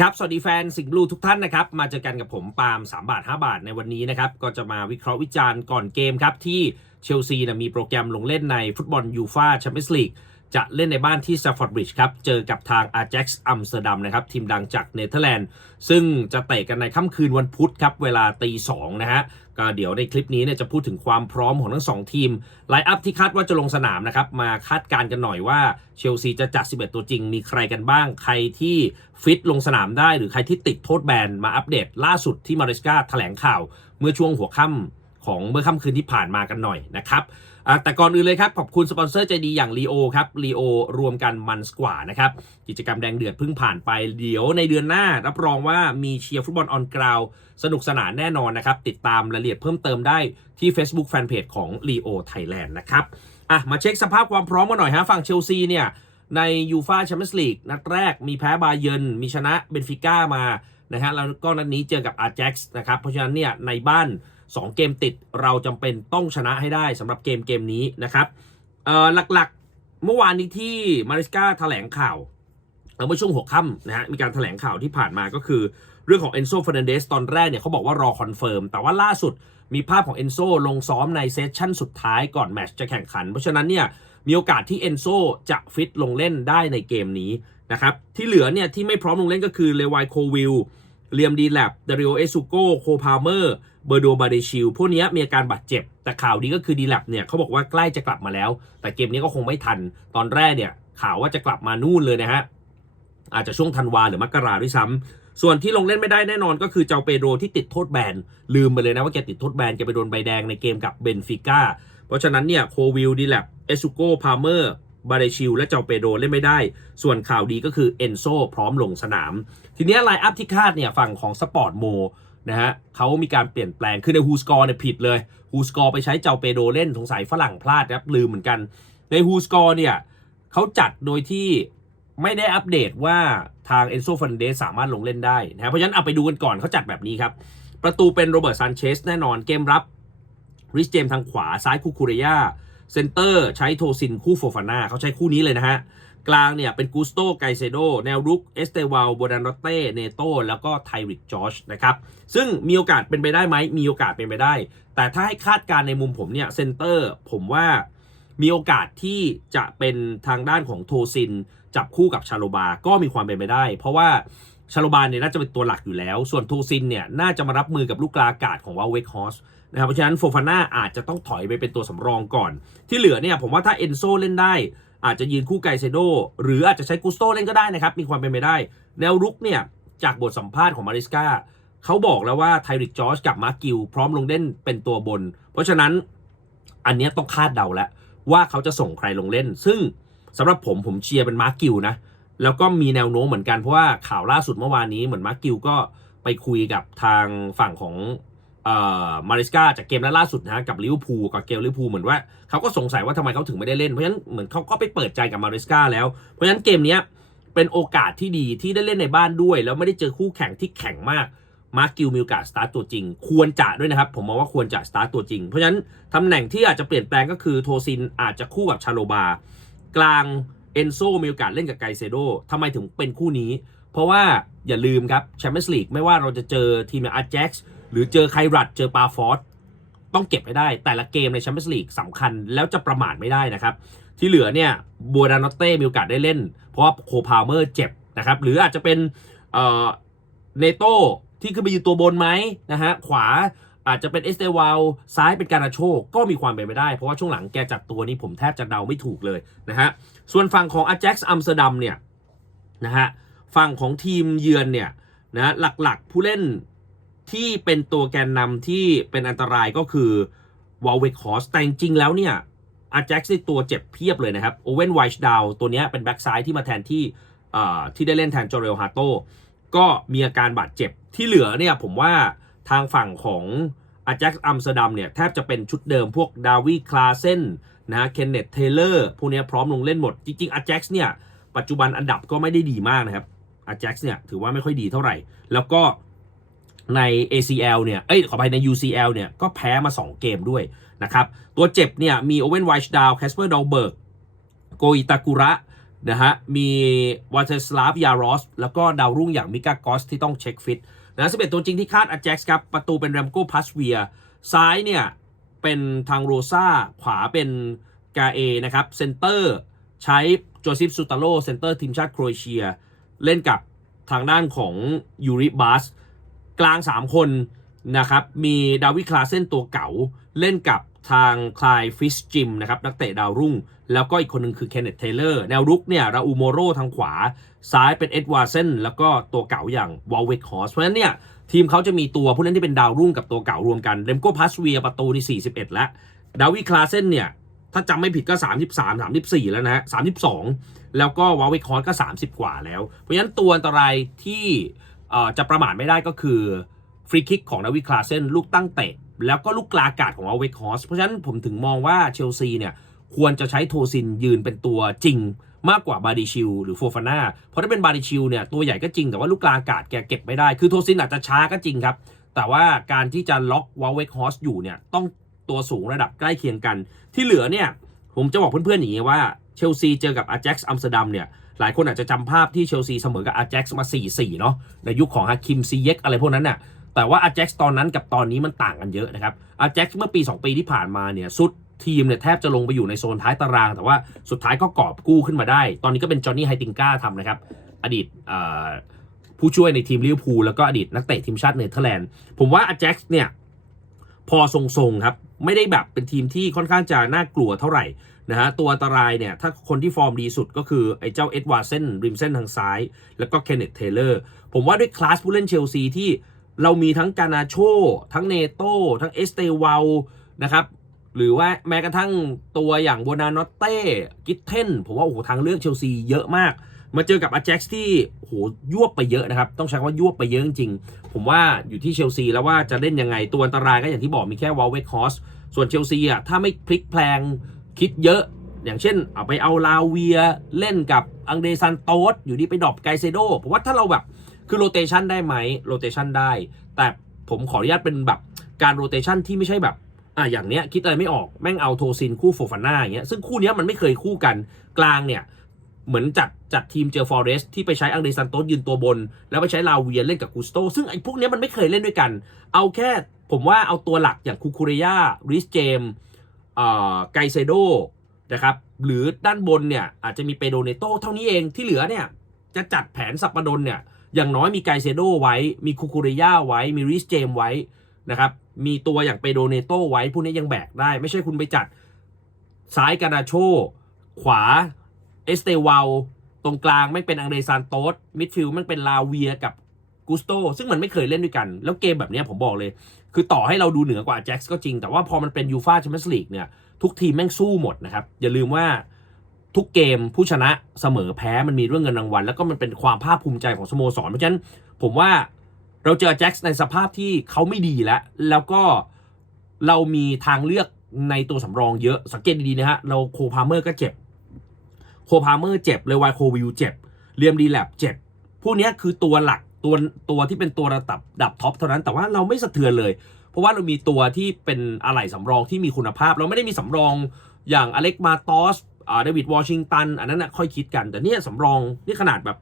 ครับ สวัสดีแฟนสิงห์บลูทุกท่านนะครับ มาเจอกันกับผมปาล์ม3 บาท 5 บาทในวันนี้นะครับ ก็จะมาวิเคราะห์วิจารณ์ก่อนเกมครับ ที่เชลซีนะมีโปรแกรมลงเล่นในฟุตบอลยูฟาแชมเปี้ยนส์ลีกจะเล่นในบ้านที่ s ซ a ฟอร์ดบริดจ์ครับ เจอกับทางอาแจ็กซ์อัมสเตอร์ดัมนะครับ ทีมดังจากเนเธอร์แลนด์ ซึ่งจะเตะกันในค่ำคืนวันพุธครับ เวลาตีสองนะฮะ ก็เดี๋ยวในคลิปนี้เนี่ยจะพูดถึงความพร้อมของทั้งสองทีมไลน์อัพที่คาดว่าจะลงสนามนะครับ มาคาดการณ์กันหน่อยว่าเชลซีจะจัด 11 ตัวจริง มีใครกันบ้าง ใครที่ฟิตลงสนามได้ หรือใครที่ติดโทษแบนมาอัปเดตล่าสุดที่มาริสกาแถลงข่าว เมื่อช่วงหัวค่ำ ของเมื่อค่ำคืนที่ผ่านมากันหน่อยนะครับแต่ก่อนอื่นเลยครับ ขอบคุณสปอนเซอร์ใจดีอย่าง l ีโอครับลีโอรวมกันมันสกว่านะครับ กิจกรรมแดงเดือดเพิ่งผ่านไป เดี๋ยวในเดือนหน้า รับรองว่ามีเชียร์ฟุตบอลออนกราวสนุกสนานแน่นอนนะครับ ติดตามรายละเอียดเพิ่มเติมได้ที่ Facebook Fanpage ของ Leo Thailand นะครับอะมาเช็คสภาพความพร้อมกันหน่อยฮะฝั่งเชลซีเนี่ยในยูฟาแชมเปี้ยนส์ลีกนัดแรกมีแพ้บาเยินมีชนะเบนฟิก้ามานะฮะแล้วก็นัดนี้เจอกับอาร์เจ็กซ์นะครับเพราะฉะนั้นเนี่ยในบ้าน 2 เกมติดเราจำเป็นต้องชนะให้ได้สำหรับเกมเกมนี้นะครับเอ่อหลักๆเมื่อวานนี้ที่มาริสกาแถลงข่าวเอ่อเมื่อช่วงหัวค่ำนะฮะมีการแถลงข่าวที่ผ่านมาก็คือ เรื่องของเอนโซฟ r ร์นันเดสตอนแรกเนี่ยเขาบอกว่ารอคอนเฟิร์มแต่ว่าล่าสุดมีภาพของเอนโซลงซ้อมในเซสชั่นสุดท้ายก่อนแมตช์จะแข่งขัน เพราะฉะนั้นเนี่ยมีโอกาสที่เอนโซจะฟิตลงเล่นได้ในเกมนี้นะครับที่เหลือเนี่ยที่ไม่พร้อมลงเล่นก็คือเลวายโควิล เลียมดีแลบดาริโอเอซูโกโคพาเมอร์ เบอร์โดบาเดชิลพวกนี้มีอาการบาดเจ็บ แต่ข่าวดีก็คือดีแลบเนี่ยเขาบอกว่าใกล้จะกลับมาแล้ว แต่เกมนี้ก็คงไม่ทัน ตอนแรกเนี่ยข่าวว่าจะกลับมานู่นเลยนะฮะ อาจจะช่วงธันวาหรือมกราด้วยซ้ำส่วนที่ลงเล่นไม่ได้แน่นอนก็คือเจ้าเปโดรที่ติดโทษแบน ลืมไปเลยนะว่าแกติดโทษแบนแกไปโดนใบแดงในเกมกับเบนฟิก้า เพราะฉะนั้นเนี่ยโควิลดีแลบเอซูโกพาเมอร์ บาเรชิลและเจ้าเปโดเล่นไม่ได้ ส่วนข่าวดีก็คือเอนโซพร้อมลงสนาม ทีนี้ไลน์อัพที่คาดเนี่ยฝั่งของสปอร์ตโมนะฮะเขามีการเปลี่ยนแปลง คือในฮูสกอร์เนี่ยผิดเลยฮูสกอร์ไปใช้เจ้าเปโดเล่นสงสัยฝรั่งพลาดครับลืมเหมือนกัน ในฮูสกอร์เนี่ยเขาจัดโดยที่ไม่ได้อัปเดตว่าทางเอนโซฟันเดสสามารถลงเล่นได้นะเพราะฉะนั้นเอาไปดูกันก่อนเขาจัดแบบนี้ครับ ประตูเป็นโรเบิร์ตซานเชสแน่นอนเกมรับริสเจมทางขวาซ้ายคูคูเรียา เซนเตอร์ใช้โทซินคู่โฟฟาน่าเขาใช้คู่นี้เลยนะฮะ กลางเนี่ยเป็นกูสโตไกเซโด แนวรุกเอสเตวาลโบดานโรเต้เนโตแล้วก็ไทริกจอชนะครับ ซึ่งมีโอกาสเป็นไปได้ไหม มีโอกาสเป็นไปได้ แต่ถ้าให้คาดการในมุมผมเนี่ยเซนเตอร์ผมว่ามีโอกาสที่จะเป็นทางด้านของโทซิน จับคู่กับชาโลบา ก็มีความเป็นไปได้ เพราะว่า ชาโลบาเนี่ยน่าจะเป็นตัวหลักอยู่แล้ว ส่วนโทซินเนี่ยน่าจะมารับมือกับลูกกลาอากาศของวาเวกฮอสนะครับเพราะฉะนั้นโฟฟาน่าอาจจะต้องถอยไปเป็นตัวสำรองก่อน ที่เหลือเนี่ยผมว่าถ้าเอนโซเล่นได้ อาจจะยืนคู่ไกเซโด หรืออาจจะใช้กุสโตเล่นก็ได้นะครับ มีความเป็นไปได้ แนวรุกเนี่ยจากบทสัมภาษณ์ของมาริสกาเขาบอกแล้วว่าไทริกจอร์จกับมาร์กิลพร้อมลงเล่นเป็นตัวบน เพราะฉะนั้นอันนี้ต้องคาดเดาแล้วว่าเขาจะส่งใครลงเล่น ซึ่งสำหรับผมผมเชียร์เป็นมาร์กิลนะ แล้วก็มีแนวโน้มเหมือนกันเพราะว่าข่าวล่าสุดเมื่อวานนี้เหมือนมาร์กิลก็ไปคุยกับทางฝั่งของเอ่อมาริสกาจากเกมนัดล่าสุดนะฮะกับลิเวอร์พูลกับเกมลิเวอร์พูลเหมือนว่าเขาก็สงสัยว่าทำไมเขาถึงไม่ได้เล่นเพราะฉะนั้นเหมือนเขาก็ไปเปิดใจกับมาริสกาแล้วเพราะฉะนั้นเกมนี้เป็นโอกาสที่ดีที่ได้เล่นในบ้านด้วย แล้วไม่ได้เจอคู่แข่งที่แข็งมากมาร์กิลมีโอกาสสตาร์ตตัวจริง ควรจะด้วยนะครับ ผมมองว่าควรจะสตาร์ตตัวจริง เพราะฉะนั้นตำแหน่งที่อาจจะเปลี่ยนแปลงก็คือโทซินอาจจะคู่กับชาโลบากลาง เอนโซมีโอกาสเล่นกับไกเซโดทำไมถึงเป็นคู่นี้ เพราะว่าอย่าลืมครับแชมเปี้ยนส์ลีกไม่ว่าเราจะเจอทีมอย่างอาร์เจ็กซ์หรือเจอไครัตเจอปาฟอร์ดต้องเก็บให้ได้แต่ละเกมในแชมเปี้ยนส์ลีกสำคัญแล้วจะประมาทไม่ได้นะครับ ที่เหลือเนี่ยบัวดานอตเต้มีโอกาสได้เล่น เพราะว่าโคพาวเมอร์เจ็บนะครับหรืออาจจะเป็นเอ่อเนโตที่ขึ้นไปอยู่ตัวบนไหมนะฮะขวา อาจจะเป็นเอสเตวาลซ้ายเป็นการาโชกก็มีความเป็นไปได้ เพราะว่าช่วงหลังแกจัดตัวนี้ผมแทบจะเดาไม่ถูกเลยนะฮะส่วนฝั่งของอา j a x อัมสเตอร์ดัมเนี่ยนะฮะฝั่งของทีมเยือนเนี่ยนะหลักๆผู้เล่นที่เป็นตัวแกนนำที่เป็นอันตรายก็คือวอลเวคฮอสแต่จริงแล้วเนี่ยอา j a x นี่ตัวเจ็บเพียบเลยนะครับโอเวนไวช์ดาวตัวเนี้ยเป็นแบ็กซ้ายที่มาแทนที่ที่ได้เล่นแทนจอเรลฮาโตก็มีอาการบาดเจ็บที่เหลือเนี่ยผมว่า ทางฝั่งของอาแจ็คอัมสเตอร์ดัมเนี่ยแทบจะเป็นชุดเดิมพวกดาวีคลาเซนนะเคนเนตเทเลอร์พวกนี้พร้อมลงเล่นหมด จริงๆอาแจ็คเนี่ยปัจจุบันอันดับก็ไม่ได้ดีมากนะครับอาแจ็คเนี่ยถือว่าไม่ค่อยดีเท่าไหร่ แล้วก็ใน ACL เนี่ย เอ้ย ขอไปใน UCL เนี่ย ก็แพ้มา 2 เกมด้วยนะครับ ตัวเจ็บเนี่ย มีโอเวนไวช์ดาวแคสเปอร์ดอลเบิร์ก โกอิตากุระ นะฮะ มีวาเทสลาฟ ยารอส แล้วก็ดาวรุ่งอย่างมิกากอสที่ต้องเช็คฟิต นะ11 ตัวจริงที่คาดอาแจ็กซ์ครับ ประตูเป็นแรมโก้พัสเวีย ซ้ายเนี่ย เป็นทางโรซาขวาเป็นกาเอนะครับ เซนเตอร์ใช้โจซิฟซูตาโลเซนเตอร์ทีมชาติโครเอเชีย เล่นกับทางด้านของยูริบาสกลาง 3 คนนะครับ มีดาวิคลาเซนตัวเก่า เล่นกับทางคลายฟิสจิมนะครับ นักเตะดาวรุ่ง แล้วก็อีกคนหนึ่งคือเคนเนตเทเลอร์แนวรุกเนี่ยราอูโมโรทางขวา ซ้ายเป็นเอ็ดวาร์เซนแล้วก็ตัวเก่าอย่างวอลเวกฮอสเพราะฉะนั้นเนี่ยทีมเขาจะมีตัวผู้เล่นที่เป็นดาวรุ่งกับตัวเก่ารวมกันเรมโก้พัสเวียประตูนี่41 แล้วดาวิคลาเซนเนี่ยถ้าจำไม่ผิดก็ 33 34 แล้วนะฮะ32 แล้วก็วอลเวกฮอสก็ 30 กว่าแล้ว เพราะฉะนั้นตัวอันตรายที่จะประมาทไม่ได้ก็คือฟรีคิกของดาวิคลาเซนลูกตั้งเตะแล้วก็ลูกกลาอากาศของวอลเวกฮอสเพราะฉะนั้นผมถึงมองว่าเชลซีเนี่ย ควรจะใช้โทซินยืนเป็นตัวจริงมากกว่าบาดิชิลหรือโฟฟาน่าเพราะถ้าเป็นบาดิชิลเนี่ยตัวใหญ่ก็จริงแต่ว่าลูกกลางอากาศแกเก็บไม่ได้ คือโทซินอาจจะช้าก็จริงครับ แต่ว่าการที่จะล็อกวอลเวกฮอสอยู่เนี่ยต้องตัวสูงระดับใกล้เคียงกัน ที่เหลือเนี่ยผมจะบอกเพื่อนๆอย่างนี้ว่าเชลซีเจอกับอา j จ็กซ์อัมสเตอร์ดัมเนี่ยหลายคนอาจจะจำภาพที่เชลซีเสมอกับอา j จ็กซ์มา 4-4 เนาะในยุคของฮาคิมซีเยกอะไรพวกนั้นน่ะแต่ว่าอา j จ็กซ์ตอนนั้นกับตอนนี้มันต่างกันเยอะนะครับอา j จ็กซ์เมื่อปี 2 ปีที่ผ่านมาเนี่ยสุด ทีมเนี่ยแทบจะลงไปอยู่ในโซนท้ายตาราง แต่ว่าสุดท้ายก็กอบกู้ขึ้นมาได้ ตอนนี้ก็เป็นจอห์นนี่ไฮติงก้าทำนะครับ อดีตผู้ช่วยในทีมลิเวอร์พูลแล้วก็อดีตนักเตะทีมชาติเนเธอร์แลนด์ ผมว่าอาแจ็กซ์เนี่ยพอทรงๆครับ ไม่ได้แบบเป็นทีมที่ค่อนข้างจะน่ากลัวเท่าไหร่นะฮะตัวอันตรายเนี่ย ถ้าคนที่ฟอร์มดีสุดก็คือ ไอ้เจ้าเอ็ดวาร์เซนริมเส้นทางซ้าย แล้วก็เคนเนตเทเลอร์ผมว่าด้วยคลาสผู้เล่นเชลซีที่เรามีทั้งกานาโช ทั้งเนโต้ทั้งเอสเตวลนะครับ หรือว่าแม้กระทั่งตัวอย่างโบนานอตเต้กิทเทนผมว่าโอ้โหทางเลือกเชลซีเยอะมาก มาเจอกับอาแจ็กซ์ที่โอ้โหยวบไปเยอะนะครับ ต้องใช้คำว่ายวบไปเยอะจริงๆผมว่าอยู่ที่เชลซีแล้วว่าจะเล่นยังไงตัวอันตรายก็อย่างที่บอกมีแค่วอลเวคฮอสส่วนเชลซีอะถ้าไม่พลิกแพลงคิดเยอะ อย่างเช่น เอาไปเอาลาเวียเล่นกับอังเดซันโตสอยู่ดีไปดรอปไกเซโดผมว่าถ้าเราแบบคือโรเตชันได้ไหมโรเตชันได้ แต่ผมขออนุญาตเป็นแบบการโรเตชันที่ไม่ใช่แบบ อะอย่างเนี้ยคิดอะไรไม่ออกแม่งเอาโทซินคู่โฟฟาน่าอย่างเงี้ยซึ่งคู่เนี้ยมันไม่เคยคู่กันกลางเนี่ยเหมือนจัดจัดทีมเจอฟอเรสที่ไปใช้อังเดซันโตสยืนตัวบน แล้วไปใช้ลาเวียเล่นกับกุสโตซึ่งไอ้พวกเนี้ยมันไม่เคยเล่นด้วยกัน เอาแค่ผมว่าเอาตัวหลักอย่างคูคูเรยาริสเจมไกเซโดนะครับหรือด้านบนเนี่ยอาจจะมีเปโดเนโตเท่านี้เองที่เหลือเนี่ยจะจัดแผนสัปปดนเนี่ยอย่างน้อยมีไกเซโดไว้มีคูคูเรยาไว้มีริสเจมไว้นะครับ มีตัวอย่างเปโดเนโตไว้พวกนี้ยังแบกได้ ไม่ใช่คุณไปจัดซ้ายกานาโช ขวาเอสเตวาลตรงกลางไม่เป็นอังเดรซานโตสมิดฟิลด์มันเป็นลาเวียกับกุสโตซึ่งมันไม่เคยเล่นด้วยกัน แล้วเกมแบบนี้ผมบอกเลย คือต่อให้เราดูเหนือกว่าแจ็คก็จริง แต่ว่าพอมันเป็นยูฟาแชมเปี้ยนส์ลีกเนี่ยทุกทีมแม่งสู้หมดนะครับ อย่าลืมว่าทุกเกมผู้ชนะเสมอแพ้มันมีเรื่องเงินรางวัล แล้วก็มันเป็นความภาคภูมิใจของสโมสรเพราะฉะนั้นผมว่า เราเจอแจ็คส์ในสภาพที่เขาไม่ดีแล้ว แล้วก็เรามีทางเลือกในตัวสำรองเยอะ สังเกตดีๆนะฮะ เราโคพาเมอร์ก็เจ็บ โคพาเมอร์เจ็บเลวายโควิลเจ็บ เรียมดีแลบเจ็บ พวกนี้คือตัวหลักตัวตัวที่เป็นตัวระดับดับท็อปเท่านั้น แต่ว่าเราไม่สะเทือนเลย เพราะว่าเรามีตัวที่เป็นอะไหล่สำรองที่มีคุณภาพ เราไม่ได้มีสำรองอย่างอเล็กมาตอสเดวิดวอชิงตัน อันนั้นนะค่อยคิดกัน แต่เนี่ยสำรองนี่ขนาดแบบ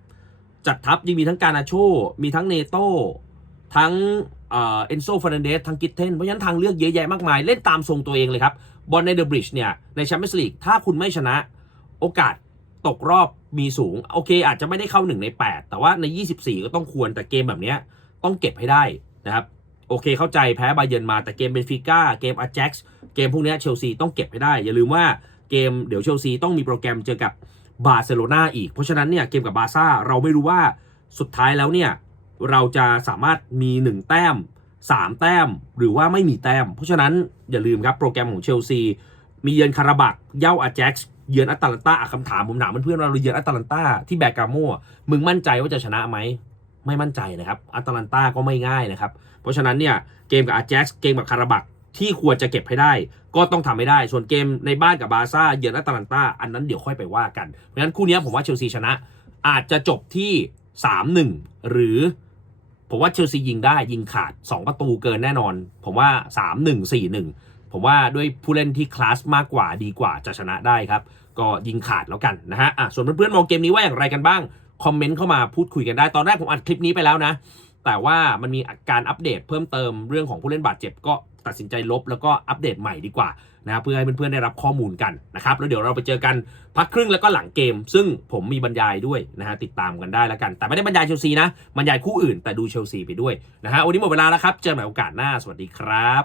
จัดทัพยังมีทั้งการาโช มีทั้งเนโต ทั้งเอ็นโซฟ r ร์นันเดสทั้งกิตเทนเพราะฉะนั้นทางเลือกเยอะแยะมากมาย เล่นตามทรงตัวเองเลยครับ บอลในเดอะบริดจ์เนี่ย ในแชมเปี้ยนส์ลีกถ้าคุณไม่ชนะโอกาสตกรอบมีสูง โอเค อาจจะไม่ได้เข้า 1 ใน 8 แต่ว่าใน 24 ก็ต้องควรแต่เกมแบบนี้ต้องเก็บให้ได้นะครับ โอเคเข้าใจแพ้บาเยิร์นมาแต่เกมเบนฟิก้าเกมอาแจ็กซ์เกมพวกนี้เชลซีต้องเก็บให้ได้ อย่าลืมว่าเกมเดี๋ยวเชลซีต้องมีโปรแกรมเจอกับบาร์เซโลนาอีก เพราะฉะนั้นเนี่ยเกมกับบาร์ซ่าเราไม่รู้ว่าสุดท้ายแล้วเนี่ย เราจะสามารถมี 1 แต้ม 3 แต้มหรือว่าไม่มีแต้ม เพราะฉะนั้นอย่าลืมครับ โปรแกรมของเชลซี มีเยือนคาราบักเย่าอาแจ็กซ์เยือนอัตแลนตาคำถามผมถามเพื่อนๆเราเยือนอัตแลนตาที่แบกกาโมมึงมั่นใจว่าจะชนะไหมไม่มั่นใจนะครับอัตแลนตาก็ไม่ง่ายนะครับ เพราะฉะนั้นเนี่ยเกมกับอาแจ็กซ์เกมกับคาราบักที่ควรจะเก็บให้ได้ ก็ต้องทำให้ได้ ส่วนเกมในบ้านกับบาซ่าเยือนอัตแลนตาอันนั้นเดี๋ยวค่อยไปว่ากันเพราะฉะนั้นคู่นี้ผมว่าเชลซีชนะ อาจจะจบที่ 3-1 หรือ ผมว่าเชลซียิงได้ยิงขาด 2 ประตูเกินแน่นอน ผมว่า 3-1 4-1 ผมว่าด้วยผู้เล่นที่คลาสมากกว่าดีกว่าจะชนะได้ครับ ก็ยิงขาดแล้วกันนะฮะอะส่วนเพื่อนๆมองเกมนี้ว่าอย่างไรกันบ้าง คอมเมนต์เข้ามาพูดคุยกันได้ ตอนแรกผมอัดคลิปนี้ไปแล้วนะ แต่ว่ามันมีการอัปเดตเพิ่มเติมเรื่องของผู้เล่นบาดเจ็บก็ตัดสินใจลบแล้วก็อัปเดตใหม่ดีกว่า นะครับเพื่อให้เพื่อนๆได้รับข้อมูลกันนะครับแล้วเดี๋ยวเราไปเจอกันพักครึ่งแล้วก็หลังเกม ซึ่งผมมีบรรยายด้วยนะฮะติดตามกันได้แล้วกัน แต่ไม่ได้บรรยายเชลซีนะบรรยายคู่อื่นแต่ดูเชลซีไปด้วยนะฮะวันนี้หมดเวลาแล้วครับเจอกันใหม่โอกาสหน้าสวัสดีครับ